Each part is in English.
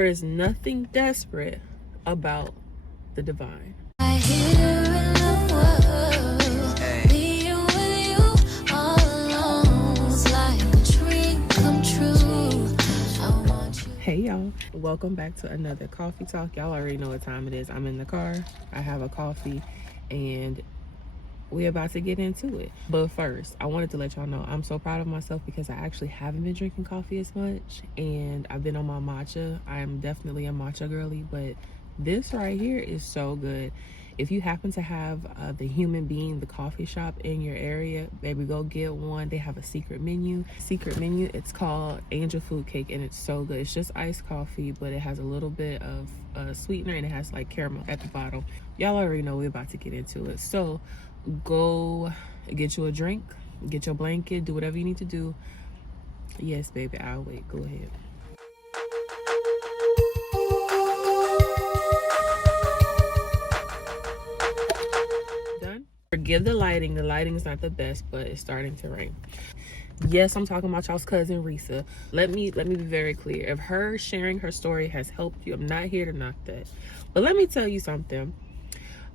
There is nothing desperate about the divine. I hear in the world, being with you all alone is like a dream come true. I want you. Hey y'all, welcome back to another coffee talk. Y'all already know what time it is. I'm in the car, I have a coffee, and we're about to get into it. But first, I wanted to let y'all know I'm so proud of myself because I actually haven't been drinking coffee as much, and I've been on my matcha. I am definitely a matcha girly, but this right here is so good. If you happen to have the Human Being, the coffee shop in your area, baby, go get one. They have a secret menu. It's called Angel Food Cake, and it's so good. It's just iced coffee, but it has a little bit of sweetener, and it has like caramel at the bottom. Y'all already know we're about to get into it. So go get you a drink, get your blanket, do whatever you need to do. Yes, baby, I'll wait. Go ahead. Done? Forgive the lighting. The lighting is not the best, but it's starting to rain. Yes, I'm talking about y'all's cousin Risa. Let me be very clear. If her sharing her story has helped you, I'm not here to knock that. But let me tell you something.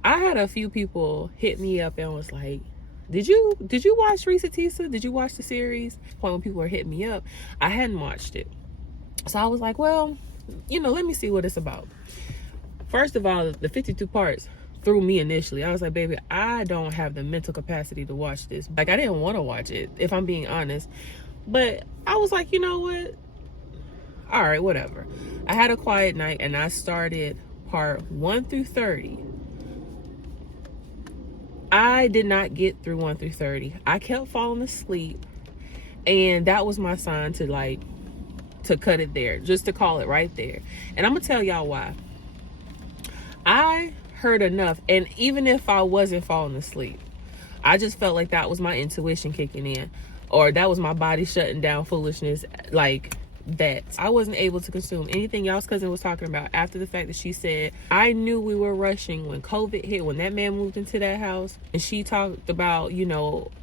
I had a few people hit me up and was like, did you watch Risa Tisa? Did you watch the series? When people were hitting me up, I hadn't watched it. So I was like, well, let me see what it's about. First of all, the 52 parts threw me initially. I was like, baby, I don't have the mental capacity to watch this. Like, I didn't want to watch it, if I'm being honest. But I was like, you know what? All right, whatever. I had a quiet night and I started part 1 through 30. I did not get through 1 through 30. I kept falling asleep, and that was my sign to cut it there, just to call it right there. And I'm gonna tell y'all why. I heard enough, and even if I wasn't falling asleep, I just felt like that was my intuition kicking in, or that was my body shutting down foolishness like that. I wasn't able to consume anything y'all's cousin was talking about after the fact that she said, I knew we were rushing when COVID hit, when that man moved into that house, and she talked about,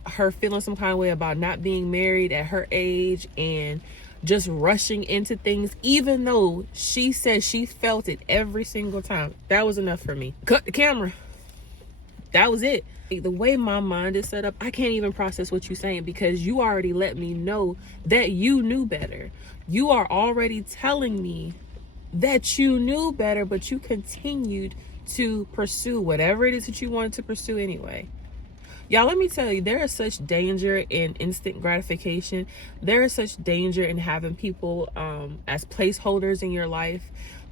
her feeling some kind of way about not being married at her age and just rushing into things, even though she said she felt it every single time. That was enough for me. Cut the camera. That was it. The way my mind is set up, I can't even process what you're saying because you already let me know that you knew better. You are already telling me that you knew better, but you continued to pursue whatever it is that you wanted to pursue anyway. Y'all, let me tell you, there is such danger in instant gratification. There is such danger in having people as placeholders in your life.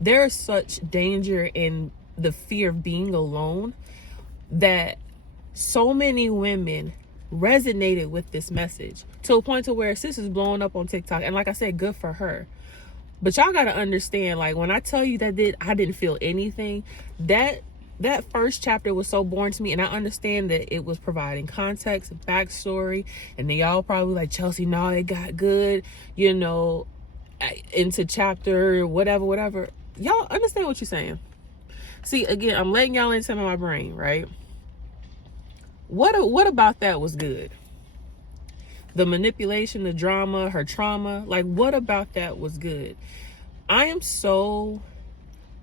There is such danger in the fear of being alone that so many women resonated with this message to a point to where sis is blowing up on TikTok. And like I said, good for her. But y'all got to understand, like, when I tell you that I didn't feel anything, that first chapter was so boring to me. And I understand that it was providing context, backstory, and then y'all probably like, Chelsea, no, it got good, into chapter whatever. Y'all understand what you're saying. See, again, I'm letting y'all into my brain, right? What about that was good? The manipulation, the drama, her trauma, like, what about that was good? I am so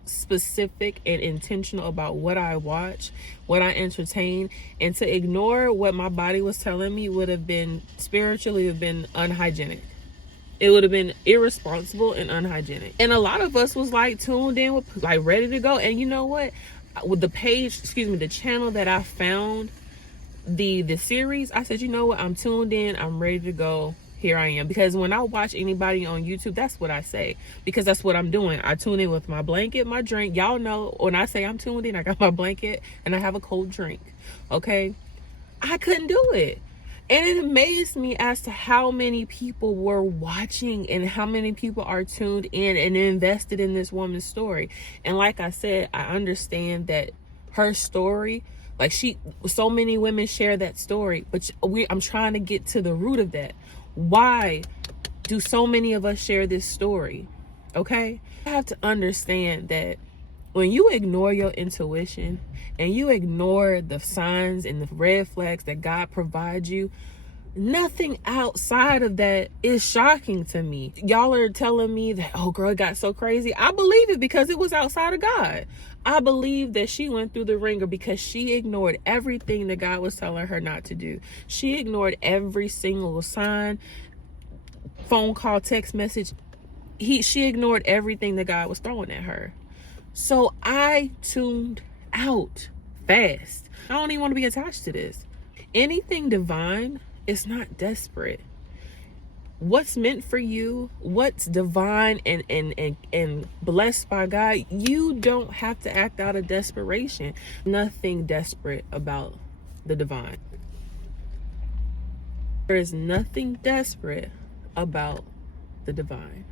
specific and intentional about what I watch, what I entertain, and to ignore what my body was telling me would have been unhygienic. It would have been irresponsible and unhygienic. And a lot of us was like tuned in with, like, ready to go. And you know what? With the channel that I found, the series, I said, you know what, I'm tuned in, I'm ready to go, here I am. Because when I watch anybody on YouTube, that's what I say, because that's what I'm doing. I tune in with my blanket, my drink. Y'all know when I say I'm tuned in, I got my blanket and I have a cold drink. Okay, I couldn't do it. And it amazed me as to how many people were watching and how many people are tuned in and invested in this woman's story. And like I said, I understand that her story, like, so many women share that story, but I'm trying to get to the root of that. Why do so many of us share this story? Okay? I have to understand that when you ignore your intuition and you ignore the signs and the red flags that God provides you, Nothing outside of that is shocking to me. Y'all are telling me that, oh girl, it got so crazy. I believe it because it was outside of God. I believe that she went through the ringer because she ignored everything that God was telling her not to do. She ignored every single sign, phone call, text message. She ignored everything that God was throwing at her. So I tuned out fast. I don't even want to be attached to this. Anything divine is not desperate. What's meant for you, what's divine and blessed by God, you don't have to act out of desperation. Nothing desperate about the divine. There is nothing desperate about the divine.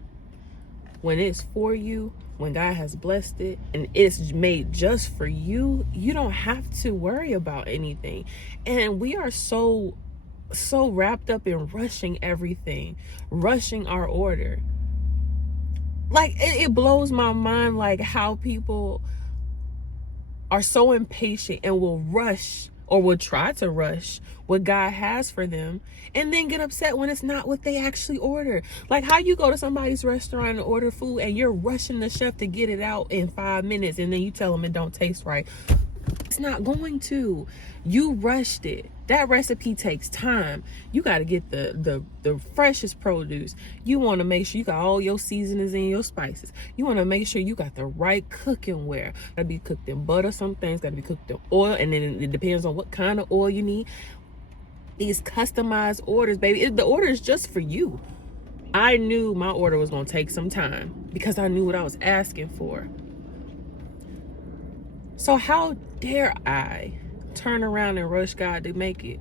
When it's for you, when God has blessed it and it's made just for you, you don't have to worry about anything. And we are so wrapped up in rushing everything, rushing our order. Like it blows my mind, like how people are so impatient and will rush or will try to rush what God has for them and then get upset when it's not what they actually order. Like how you go to somebody's restaurant and order food and you're rushing the chef to get it out in 5 minutes and then you tell them it don't taste right. It's not going to. You rushed it. That recipe takes time. You got to get the freshest produce. You want to make sure you got all your seasonings and your spices. You want to make sure you got the right cooking ware. Got to be cooked in butter. Some things got to be cooked in oil, and then it depends on what kind of oil you need. These customized orders, baby. The order is just for you. I knew my order was going to take some time because I knew what I was asking for. So how dare I turn around and rush God to make it?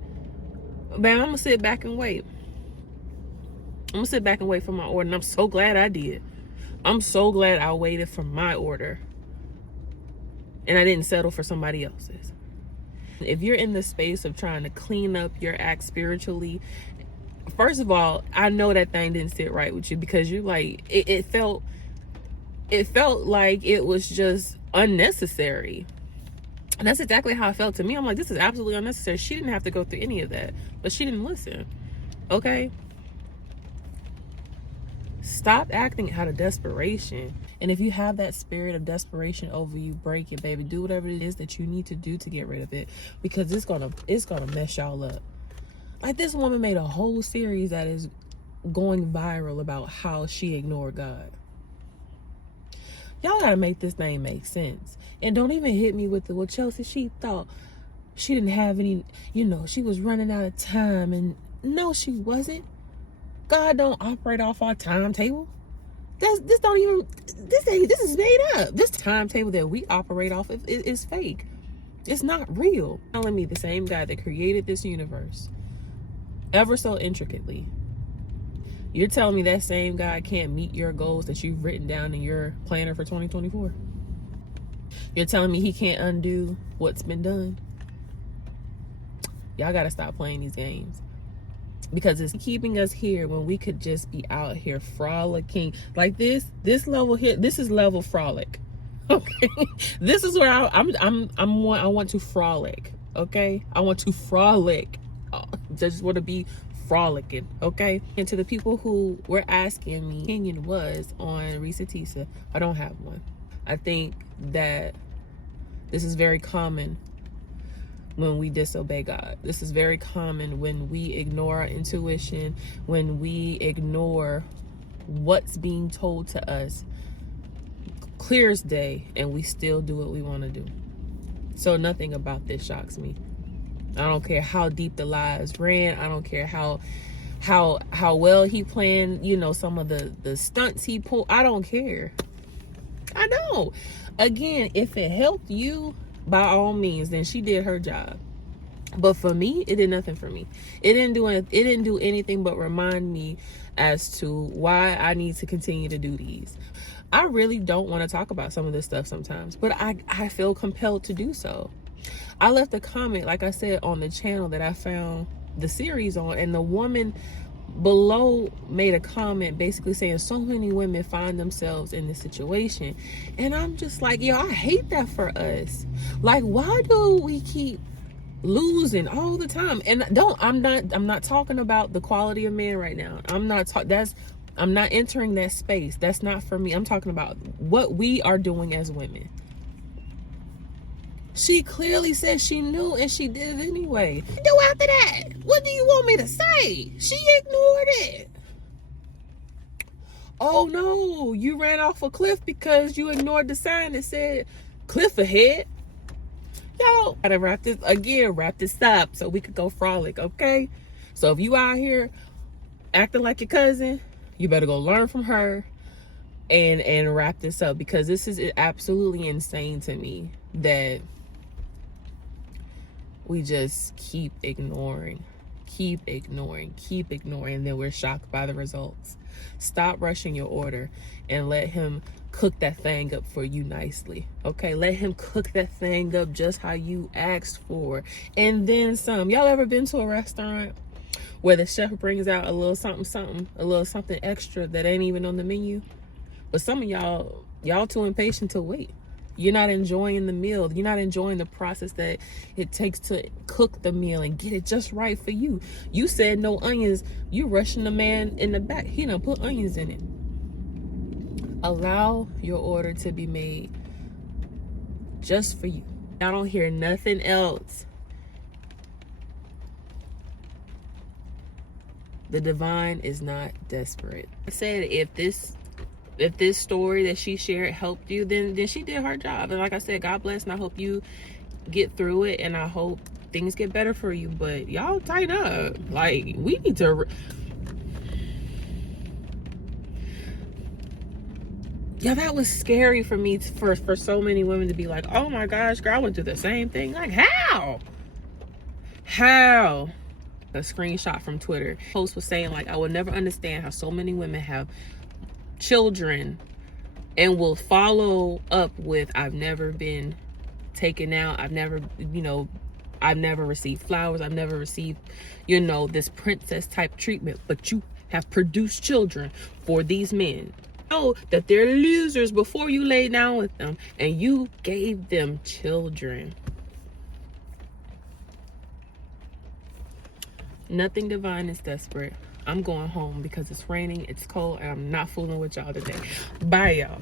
Man, I'm gonna sit back and wait. I'm gonna sit back and wait for my order, and I'm so glad I did. I'm so glad I waited for my order and I didn't settle for somebody else's. If you're in the space of trying to clean up your act spiritually, first of all, I know that thing didn't sit right with you because you're like, it felt like it was just unnecessary. And that's exactly how it felt to me. I'm like, this is absolutely unnecessary. She didn't have to go through any of that, but she didn't listen. Okay? Stop acting out of desperation. And if you have that spirit of desperation over you, break it, baby. Do whatever it is that you need to do to get rid of it, because it's gonna mess y'all up. Like, this woman made a whole series that is going viral about how she ignored God. Y'all gotta make this thing make sense. And don't even hit me with well, Chelsea, she thought she didn't have any, she was running out of time. And no, she wasn't. God don't operate off our timetable. This is made up. This timetable that we operate off of is fake. It's not real. Telling me the same guy that created this universe ever so intricately, you're telling me that same guy can't meet your goals that you've written down in your planner for 2024? You're telling me he can't undo what's been done? Y'all gotta stop playing these games, because it's keeping us here when we could just be out here frolicking. Like this level here, this is level frolic. Okay, this is where I want to frolic. Okay, I want to frolic. Just want to be frolicking. Okay. And to the people who were asking me, opinion was on Risa Tisa, I don't have one. I think that this is very common when we disobey God. This is very common when we ignore our intuition, when we ignore what's being told to us clear as day, and we still do what we want to do. So nothing about this shocks me. I don't care how deep the lies ran. I don't care how well he planned, some of the stunts he pulled. I don't care. I don't. Again, if it helped you, by all means, then she did her job. But for me, it did nothing for me. It didn't do anything but remind me as to why I need to continue to do these. I really don't want to talk about some of this stuff sometimes, but I feel compelled to do so. I left a comment, like I said, on the channel that I found the series on, and the woman below made a comment basically saying so many women find themselves in this situation. And I'm just like, I hate that for us. Like, why do we keep losing all the time. And I'm not talking about the quality of men right now. I'm not entering that space. That's not for me. I'm talking about what we are doing as women. She clearly said she knew and she did it anyway. Do after that? What do you want me to say? She ignored it. Oh no, you ran off a cliff because you ignored the sign that said cliff ahead. Y'all gotta wrap this up so we could go frolic, okay? So if you out here acting like your cousin, you better go learn from her and wrap this up, because this is absolutely insane to me that we just keep ignoring, and then we're shocked by the results. Stop rushing your order and let him cook that thing up for you nicely, okay? Let him cook that thing up just how you asked for, and then some. Y'all ever been to a restaurant where the chef brings out a little something extra that ain't even on the menu? But some of y'all too impatient to wait. You're not enjoying the meal. You're not enjoying the process that it takes to cook the meal and get it just right for you. You said no onions. You rushing the man in the back. He done put onions in it. Allow your order to be made just for you. I don't hear nothing else. The divine is not desperate. I said if this story that she shared helped you, then she did her job. And like I said, God bless, and I hope you get through it, and I hope things get better for you. But y'all tighten up. Like, we need to... Yeah, that was scary for me for so many women to be like, oh my gosh, girl, I went through the same thing. Like, how? A screenshot from Twitter. Post was saying, like, I will never understand how so many women have children and will follow up with, I've never been taken out, I've never received flowers, I've never received this princess type treatment, but you have produced children for these men. Know that they're losers before you lay down with them, and you gave them children. Nothing divine is desperate. I'm going home because it's raining, it's cold, and I'm not fooling with y'all today. Bye, y'all.